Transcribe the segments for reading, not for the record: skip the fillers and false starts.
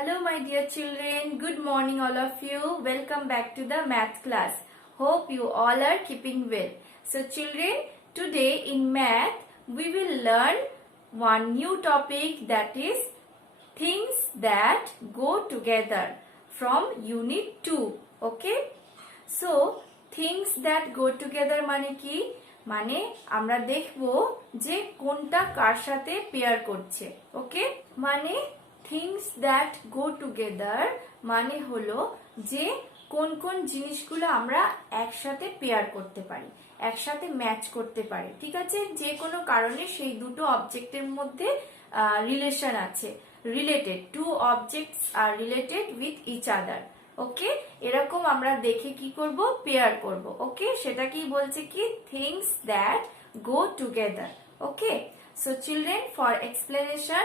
Hello my dear children, good morning all of you. Welcome back to the math class. Hope you all are keeping well. So children, today in math we will learn one new topic, that is things that go together from unit 2. Okay? So things that go together মানে কি? মানে আমরা দেখব যে কোনটা কার সাথে পেয়ার করছে। ওকে? মানে things that go together মানে হলো যে কোন কোন জিনিসগুলো আমরা একসাথে পেয়ার করতে পারি, একসাথে ম্যাচ করতে পারি। ঠিক আছে, যে কোনো কারণে সেই দুটো অবজেক্টের মধ্যে রিলেশন আছে, রিলেটেড, টু অবজেক্টস আর related with each other. Okay, এরকম আমরা দেখে কি করব, পেয়ার করব। ওকে, সেটা কি বলছে কি, things that go together. Okay, so children, for explanation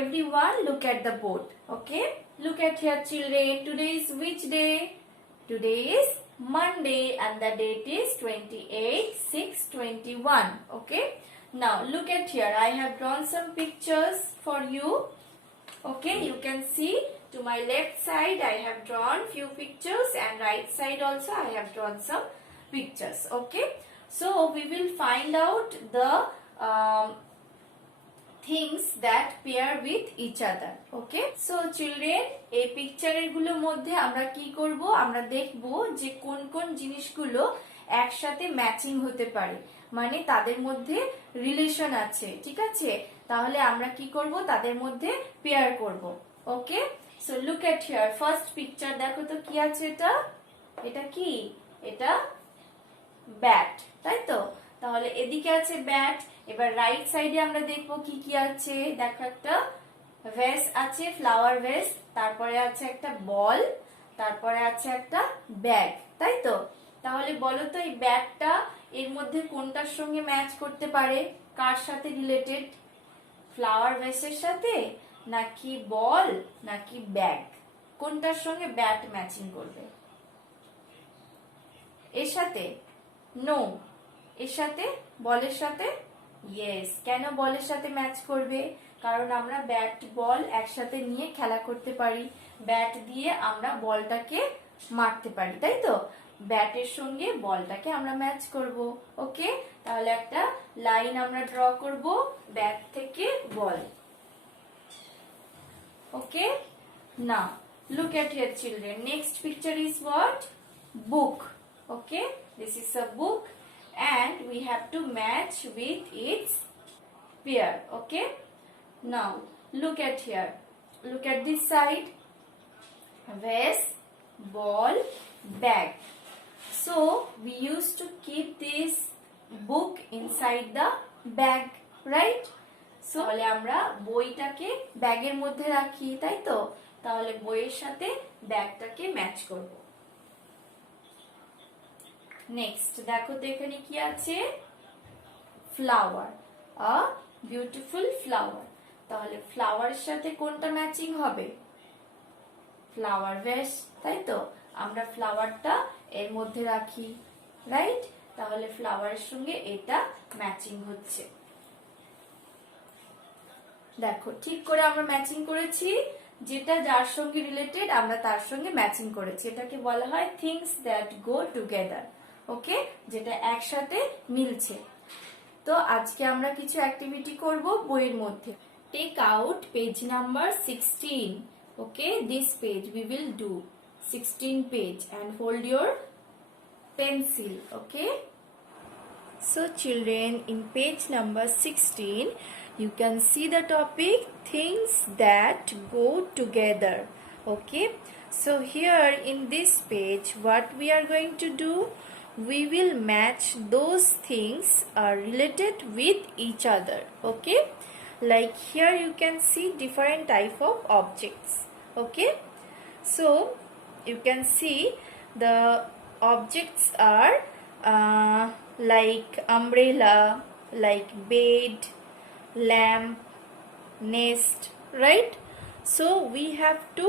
everyone look at the board. Okay, look at here children. Today is which day? Today is Monday and the date is 28/6/21. Okay, now look at here, I have drawn some pictures for you. Okay, you can see to my left side I have drawn few pictures and right side also I have drawn some pictures. Okay, so we will find out the things that pair with each other. Okay, so children, এই পিকচারের গুলোর মধ্যে আমরা কি করব, আমরা দেখব যে কোন কোন জিনিসগুলো একসাথে ম্যাচিং হতে পারে, মানে তাদের মধ্যে রিলেশন আছে। ঠিক আছে, তাহলে আমরা কি করব, তাদের মধ্যে পেয়ার করব। Okay, so look at here, first picture দেখো তো কি আছে, এটা এটা কি, এটা ব্যাট, তাই তো? তাহলে এদিকে আছে ব্যাট, এবার রাইট সাইডে আমরা দেখবো কি কি আছে। দেখো একটা ভেস আছে, ফ্লাওয়ার ভেস, তারপরে আছে একটা বল, তারপরে আছে একটা ব্যাগ, তাই তো? তাহলে বলো তো এই ব্যাগটা এর মধ্যে কোনটার সঙ্গে ম্যাচ করতে পারে, কার সাথে রিলেটেড, ফ্লাওয়ার ভেসের সাথে নাকি বল নাকি ব্যাগ, কোনটার সঙ্গে ব্যাট ম্যাচিং করবে? এর সাথে? নো। এর সাথে, বলের সাথে? ইয়েস। কেন বলের সাথে ম্যাচ করবে? কারণ আমরা ব্যাট বল একসাথে নিয়ে খেলা করতে পারি, ব্যাট দিয়ে আমরা বলটাকে মারতে পারি, তাই তো? ব্যাটের সঙ্গে বলটাকে আমরা ম্যাচ করব। ওকে, তাহলে একটা লাইন আমরা ড্র করব, ব্যাট থেকে বল। ওকে, নাও look at here children, next picture is what? Book. Okay, this is a book and we have to match with its pair. Okay, now look at here, look at this side, vase, ball, bag. So we used to keep this book inside the bag, right? So তাহলে আমরা বইটাকে ব্যাগের মধ্যে রাখি, তাই তো? তাহলে বইয়ের সাথে ব্যাগটাকে ম্যাচ করব। নেক্সট দেখো তো এখানে কি আছে, ফ্লাওয়ার, আ বিউটিফুল ফ্লাওয়ার। তাহলে ফ্লাওয়ারের সাথে কোনটা ম্যাচিং হবে? ফ্লাওয়ার ভেস, তাই তো? আমরা ফ্লাওয়ারটা এর মধ্যে রাখি, রাইট? তাহলে ফ্লাওয়ারের সঙ্গে এটা ম্যাচিং হচ্ছে। দেখো ঠিক করে আমরা ম্যাচিং করেছি, যেটা যার সঙ্গে রিলেটেড আমরা তার সঙ্গে ম্যাচিং করেছি, এটাকে বলা হয় থিংস দ্যাট গো টুগেদার। ওকে, যেটা একসাথে মিলছে। তো আজকে আমরা কিছু অ্যাক্টিভিটি করব বইয়ের মধ্যে। Take out page number 16. Okay, this page we will do 16 page and hold your pencil. Okay, so children, in page number 16 you can see the topic things that go together. Okay, so here in this page what we are going to do, we will match those things are related with each other. Okay, like here you can see different type of objects. Okay, so you can see the objects are like umbrella, like bed, lamp, nest, right? So we have to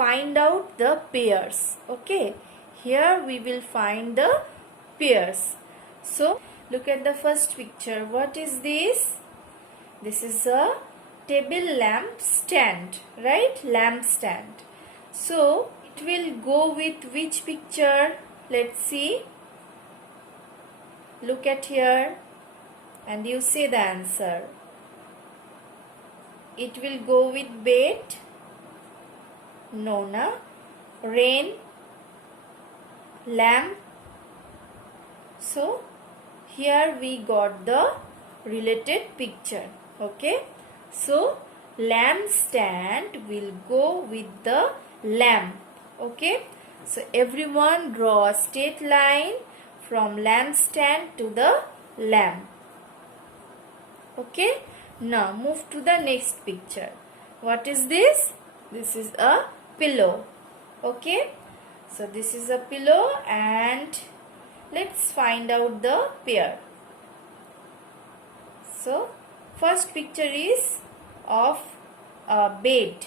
find out the pairs. Okay, here we will find the pairs. So look at the first picture. What is this? This is a table lamp stand, right? Lamp stand. So it will go with which picture? Let's see. Look at here and you say the answer. It will go with bed. No, na. Rain, lamp. So here we got the related picture. Okay. So lamp stand will go with the lamp. Okay. So everyone draw a straight line from lamp stand to the lamp. Okay. Now move to the next picture. What is this? This is a pillow. Okay. So this is a pillow and let's find out the pair. So first picture is of a bed.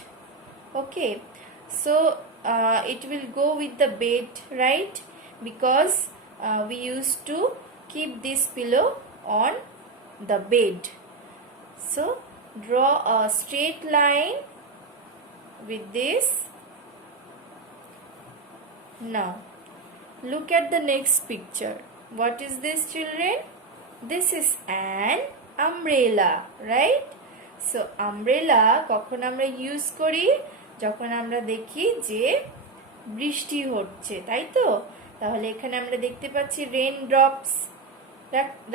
Okay. So it will go with the bed, right? Because we used to keep this pillow on the bed. So draw a straight line with this. Now look at the next picture. What is this, children? This is an umbrella, right? So umbrella কখন আমরা ইউজ করি? যখন আমরা দেখি যে বৃষ্টি হচ্ছে, তাই তো? তাহলে এখানে আমরা দেখতে পাচ্ছি rain drops,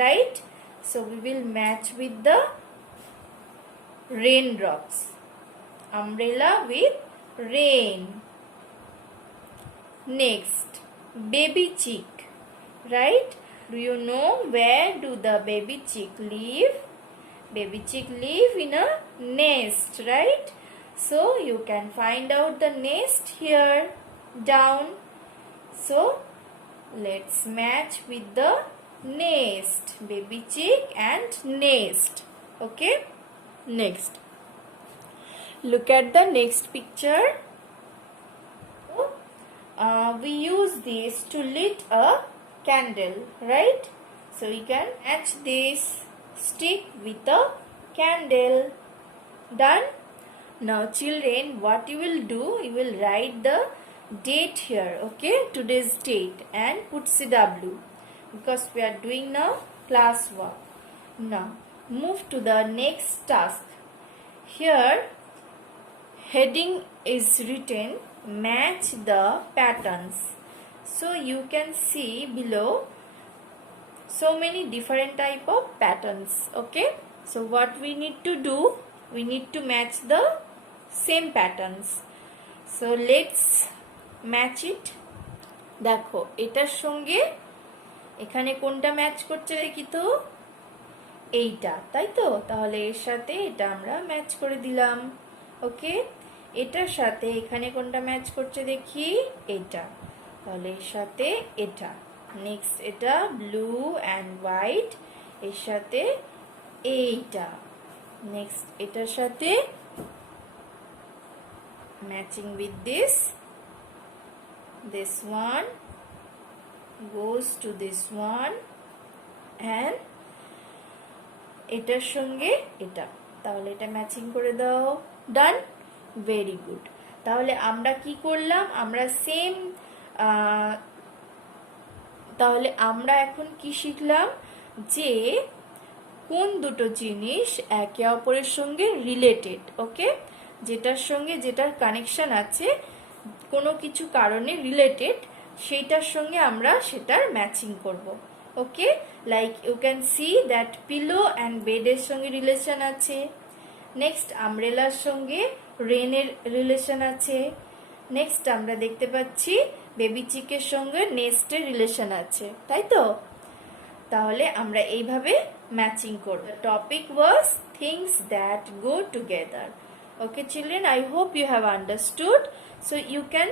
right? So we will match with the raindrops. Umbrella with rain. Next, baby chick, right? Do you know where do the baby chick live? Baby chick live in a nest, right? So you can find out the nest here down. So let's match with the nest. Baby chick and nest. Okay. Next, look at the next picture. We use this to lit a candle, right? So we can match this stick with a candle. Done? Now children, what you will do, you will write the date here, okay? Today's date, and put CW because we are doing now class work. Now move to the next task. Here heading is written match the patterns. So you can see below so many different type of patterns. Okay. So what we need to do, we need to match the same patterns. So let's match it. দেখো এটার সঙ্গে এখানে কোনটা ম্যাচ করছে দেখি তো, এইটা, তাই তো? তাহলে এর সাথে এটা আমরা ম্যাচ করে দিলাম। ওকে, এটার সাথে এখানে কোনটা ম্যাচ করছে দেখি, এটা, তাহলে এর সাথে এটা। নেক্সট এটা ব্লু অ্যান্ড হোয়াইট, এর সাথে এইটা। নেক্সট এটার সাথে matching with this one goes to this one and এটার সঙ্গে এটা, তাহলে এটা ম্যাচিং করে দাও। ডান, ভেরি গুড। তাহলে আমরা কি করলাম, আমরা সেম, তাহলে আমরা এখন কি শিখলাম যে কোন দুটো জিনিস একে অপরের সঙ্গে রিলেটেড। ওকে, যেটার সঙ্গে যেটার কানেকশন আছে, কোনো কিছু কারণে রিলেটেড, সেইটার সঙ্গে আমরা সেটার ম্যাচিং করব। Okay, like you can see that pillow and বেডের সঙ্গে রিলেশন আছে। নেক্সট আমব্রেলার সঙ্গে রেনের রিলেশন আছে। নেক্সট আমরা দেখতে পাচ্ছি বেবি চিকের সঙ্গে নেস্টের রিলেশন আছে, তাই তো? তাহলে আমরা এইভাবে ম্যাচিং করব। টপিক ওয়াজ things that go together. Okay children, I hope you have understood. So you can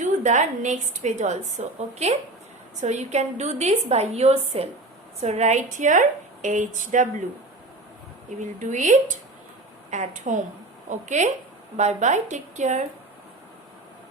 do the next page also. Okay, so you can do this by yourself. So write here HW. You will do it at home. Okay, bye bye, take care.